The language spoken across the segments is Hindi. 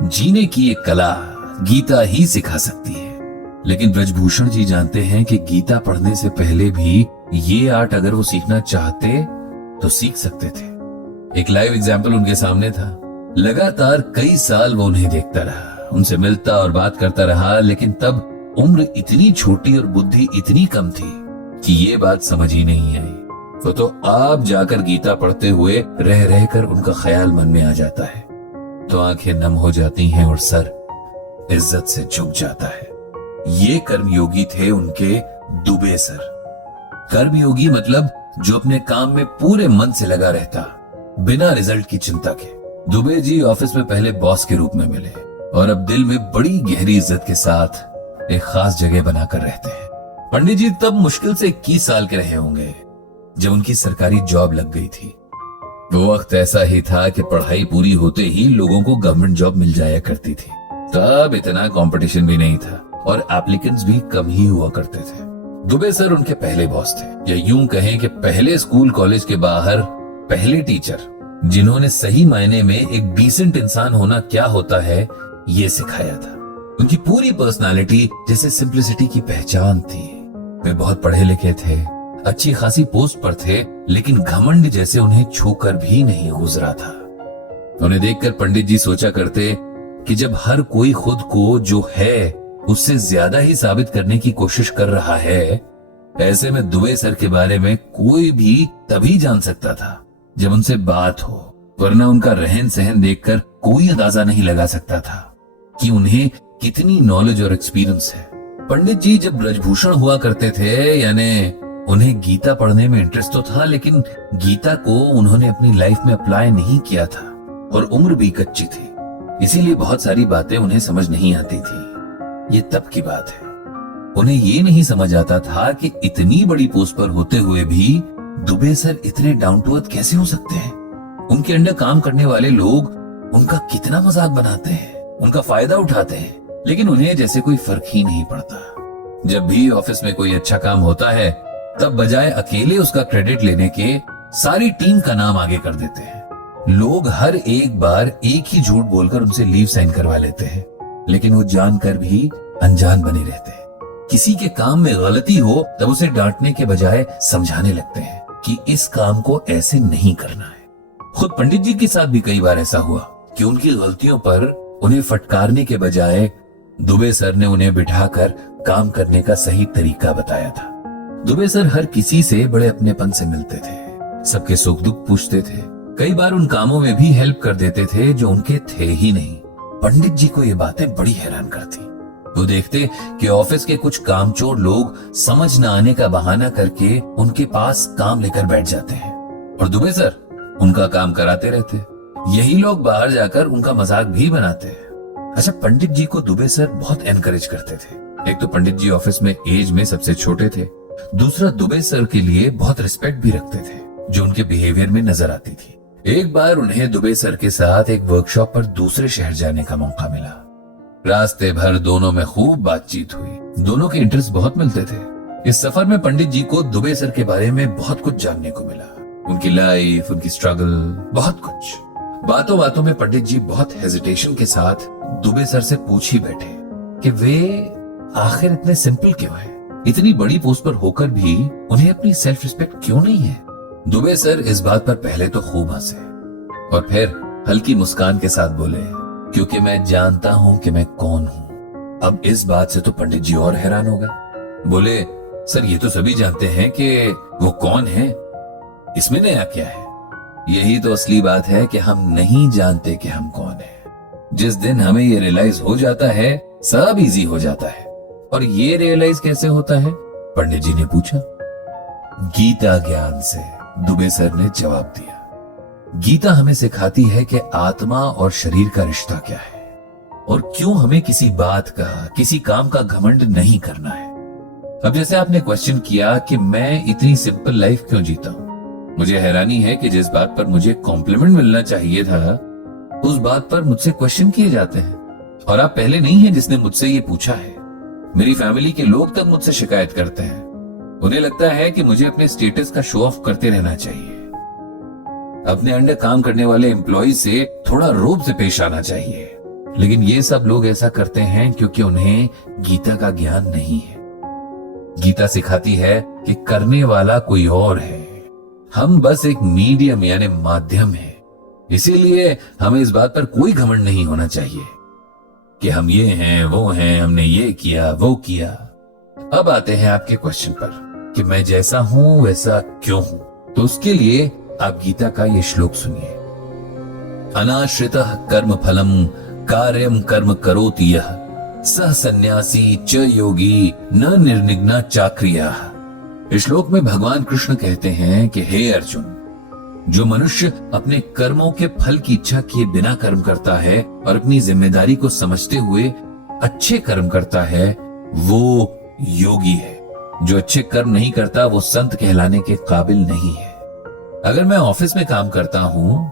जीने की एक कला गीता ही सिखा सकती है। लेकिन ब्रजभूषण जी जानते हैं कि गीता पढ़ने से पहले भी ये आर्ट अगर वो सीखना चाहते तो सीख सकते थे। एक लाइव एग्जाम्पल उनके सामने था। लगातार कई साल वो उन्हें देखता रहा, उनसे मिलता और बात करता रहा, लेकिन तब उम्र इतनी छोटी और बुद्धि इतनी कम थी कि ये बात समझ ही नहीं आई। वो तो आप जाकर गीता पढ़ते हुए रह रहकर उनका ख्याल मन में आ जाता है तो आंखें नम हो जाती हैं और सर इज्जत से झुक जाता है। ये कर्मयोगी थे उनके दुबे सर। कर्मयोगी मतलब जो अपने काम में पूरे मन से लगा रहता, बिना रिजल्ट की चिंता के। दुबे जी ऑफिस में पहले बॉस के रूप में मिले और अब दिल में बड़ी गहरी इज्जत के साथ एक खास जगह बनाकर रहते हैं। पंडित जी तब मुश्किल से 21 साल के रहे होंगे जब उनकी सरकारी जॉब लग गई थी। वो वक्त ऐसा ही था कि पढ़ाई पूरी होते ही लोगों को गवर्नमेंट जॉब मिल जाया करती थी। तब इतना कंपटीशन भी नहीं था और एप्लीकेंट्स भी कम ही हुआ करते थे। दुबे सर उनके पहले बॉस थे, या यूं कहें कि पहले स्कूल कॉलेज के बाहर पहले टीचर जिन्होंने सही मायने में एक डिसेंट इंसान होना क्या होता है ये सिखाया था। उनकी पूरी पर्सनालिटी जैसे सिंप्लिसिटी की पहचान थी। वे बहुत पढ़े लिखे थे, अच्छी खासी पोस्ट पर थे, लेकिन घमंड जैसे उन्हें छूकर भी नहीं गुजरा था। उन्हें देखकर पंडित जी सोचा करते कि जब हर कोई खुद को जो है उससे ज्यादा ही साबित करने की कोशिश कर रहा है, ऐसे में दुबे सर के बारे में कोई भी तभी जान सकता था जब उनसे बात हो, वरना उनका रहन सहन देखकर कोई अंदाजा नहीं लगा सकता था कि उन्हें कितनी नॉलेज और एक्सपीरियंस है। पंडित जी जब ब्रजभूषण हुआ करते थे, यानी उन्हें गीता पढ़ने में इंटरेस्ट तो था, लेकिन गीता को उन्होंने अपनी लाइफ में अप्लाई नहीं किया था और उम्र भी कच्ची थी, इसीलिए बहुत सारी बातें उन्हें समझ नहीं आती थी। ये तब की बात है। उन्हें ये नहीं समझ आता था कि इतनी बड़ी पोस्ट पर होते हुए भी दुबे सर इतने डाउन टू अर्थ कैसे हो सकते हैं। उनके अंडर काम करने वाले लोग उनका कितना मजाक बनाते हैं, उनका फायदा उठाते हैं, लेकिन उन्हें जैसे कोई फर्क ही नहीं पड़ता। जब भी ऑफिस में कोई अच्छा काम होता है तब बजाय अकेले उसका क्रेडिट लेने के सारी टीम का नाम आगे कर देते हैं। लोग हर एक बार एक ही झूठ बोलकर उनसे लीव साइन करवा लेते हैं, लेकिन वो जानकर भी अनजान बने रहते हैं। किसी के काम में गलती हो तब उसे डांटने के बजाय समझाने लगते हैं कि इस काम को ऐसे नहीं करना है। खुद पंडित जी के साथ भी कई बार ऐसा हुआ कि उनकी गलतियों पर उन्हें फटकारने के बजाय दुबे सर ने उन्हें बिठाकर काम करने का सही तरीका बताया था। दुबे सर हर किसी से बड़े अपनेपन से मिलते थे, सबके सुख दुख पूछते थे, कई बार उन कामों में भी हेल्प कर देते थे जो उनके थे ही नहीं। पंडित जी को ये बातें बड़ी हैरान करती। वो देखते कि ऑफिस के कुछ कामचोर लोग समझ न आने का बहाना करके उनके पास काम लेकर बैठ जाते हैं और दुबे सर उनका काम कराते रहते। यही लोग बाहर जाकर उनका मजाक भी बनाते हैं। अच्छा, पंडित जी को दुबे सर बहुत एनकरेज करते थे। एक तो पंडित जी ऑफिस में एज में सबसे छोटे थे, दूसरा दुबे सर के लिए बहुत रिस्पेक्ट भी रखते थे जो उनके बिहेवियर में नजर आती थी। एक बार उन्हें दुबे सर के साथ एक वर्कशॉप पर दूसरे शहर जाने का मौका मिला। रास्ते भर दोनों में खूब बातचीत हुई, दोनों के इंटरेस्ट बहुत मिलते थे। इस सफर में पंडित जी को दुबे सर के बारे में बहुत कुछ जानने को मिला, उनकी लाइफ, उनकी स्ट्रगल, बहुत कुछ। बातों बातों में पंडित जी बहुत हेजिटेशन के साथ दुबे सर से पूछ ही बैठे कि वे आखिर इतने सिंपल क्यों हैं? इतनी बड़ी पोस्ट पर होकर भी उन्हें अपनी सेल्फ रिस्पेक्ट क्यों नहीं है? दुबे सर इस बात पर पहले तो खूब हंसे और फिर हल्की मुस्कान के साथ बोले, क्योंकि मैं जानता हूं कि मैं कौन हूं। अब इस बात से तो पंडित जी और हैरान हो गए। बोले, सर ये तो सभी जानते हैं कि वो कौन है, इसमें नया क्या है? यही तो असली बात है कि हम नहीं जानते कि हम कौन है। जिस दिन हमें ये रियलाइज हो जाता है सब इजी हो जाता है। और ये रियलाइज कैसे होता है? पंडित जी ने पूछा। गीता ज्ञान से, दुबे सर ने जवाब दिया। गीता हमें सिखाती है कि आत्मा और शरीर का रिश्ता क्या है और क्यों हमें किसी बात का, किसी काम का घमंड नहीं करना है। अब जैसे आपने क्वेश्चन किया कि मैं इतनी सिंपल लाइफ क्यों जीता हूं, मुझे हैरानी है कि जिस बात पर मुझे कॉम्प्लीमेंट मिलना चाहिए था उस बात पर मुझसे क्वेश्चन किए जाते हैं। और आप पहले नहीं हैं जिसने मुझसे ये पूछा है। मेरी फैमिली के लोग तक मुझसे शिकायत करते हैं। उन्हें लगता है कि मुझे अपने स्टेटस का शो ऑफ करते रहना चाहिए, अपने अंडर काम करने वाले एम्प्लॉय से थोड़ा रोब से पेश आना चाहिए। लेकिन ये सब लोग ऐसा करते हैं क्योंकि उन्हें गीता का ज्ञान नहीं है। गीता सिखाती है कि करने वाला कोई और है, हम बस एक मीडियम यानी माध्यम है। इसीलिए हमें इस बात पर कोई घमंड नहीं होना चाहिए कि हम ये हैं, वो हैं, हमने ये किया, वो किया। अब आते हैं आपके क्वेश्चन पर कि मैं जैसा हूं वैसा क्यों हूं। तो उसके लिए आप गीता का ये श्लोक सुनिए। अनाश्रितः कर्म फलम कार्यम कर्म करोति यः सह सन्यासी च योगी न निर्निग्ना चाक्रियः। इस श्लोक में भगवान कृष्ण कहते हैं कि हे अर्जुन, जो मनुष्य अपने कर्मों के फल की इच्छा किए बिना कर्म करता है और अपनी जिम्मेदारी को समझते हुए अच्छे कर्म करता है, वो योगी है। जो अच्छे कर्म नहीं करता वो संत कहलाने के काबिल नहीं है। अगर मैं ऑफिस में काम करता हूं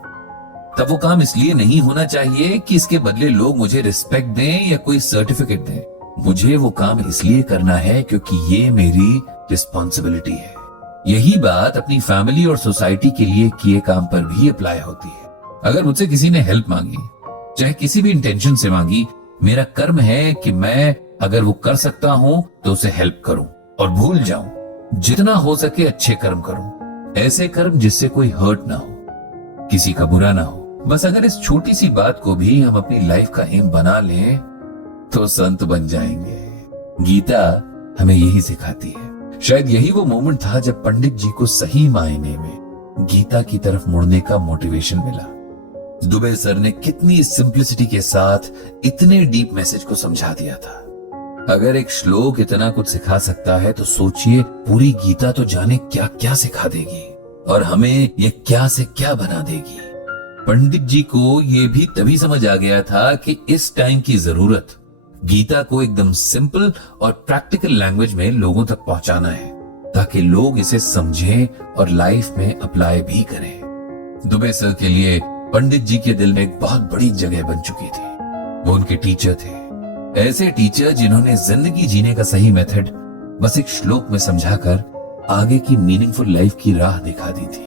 तब वो काम इसलिए नहीं होना चाहिए कि इसके बदले लोग मुझे रिस्पेक्ट दें या कोई सर्टिफिकेट दें। मुझे वो काम इसलिए करना है क्योंकि ये मेरी रिस्पॉन्सिबिलिटी है। यही बात अपनी फैमिली और सोसाइटी के लिए किए काम पर भी अप्लाई होती है। अगर मुझसे किसी ने हेल्प मांगी, चाहे किसी भी इंटेंशन से मांगी, मेरा कर्म है कि मैं अगर वो कर सकता हूं तो उसे हेल्प करूं और भूल जाऊं। जितना हो सके अच्छे कर्म करूं, ऐसे कर्म जिससे कोई हर्ट ना हो, किसी का बुरा ना हो। बस अगर इस छोटी सी बात को भी हम अपनी लाइफ का एम बना लें तो संत बन जाएंगे। गीता हमें यही सिखाती है। शायद यही वो मोमेंट था जब पंडित जी को सही मायने में गीता की तरफ मुड़ने का मोटिवेशन मिला। दुबे सर ने कितनी सिंप्लिसिटी के साथ इतने डीप मैसेज को समझा दिया था। अगर एक श्लोक इतना कुछ सिखा सकता है तो सोचिए पूरी गीता तो जाने क्या क्या सिखा देगी और हमें ये क्या से क्या बना देगी। पंडित जी को ये भी तभी समझ आ गया था कि इस टाइम की जरूरत गीता को एकदम सिंपल और प्रैक्टिकल लैंग्वेज में लोगों तक पहुंचाना है ताकि लोग इसे समझें और लाइफ में अप्लाई भी करें। दुबे सर के लिए पंडित जी के दिल में एक बहुत बड़ी जगह बन चुकी थी। वो उनके टीचर थे, ऐसे टीचर जिन्होंने जिंदगी जीने का सही मेथड बस एक श्लोक में समझाकर आगे की मीनिंगफुल लाइफ की राह दिखा दी थी।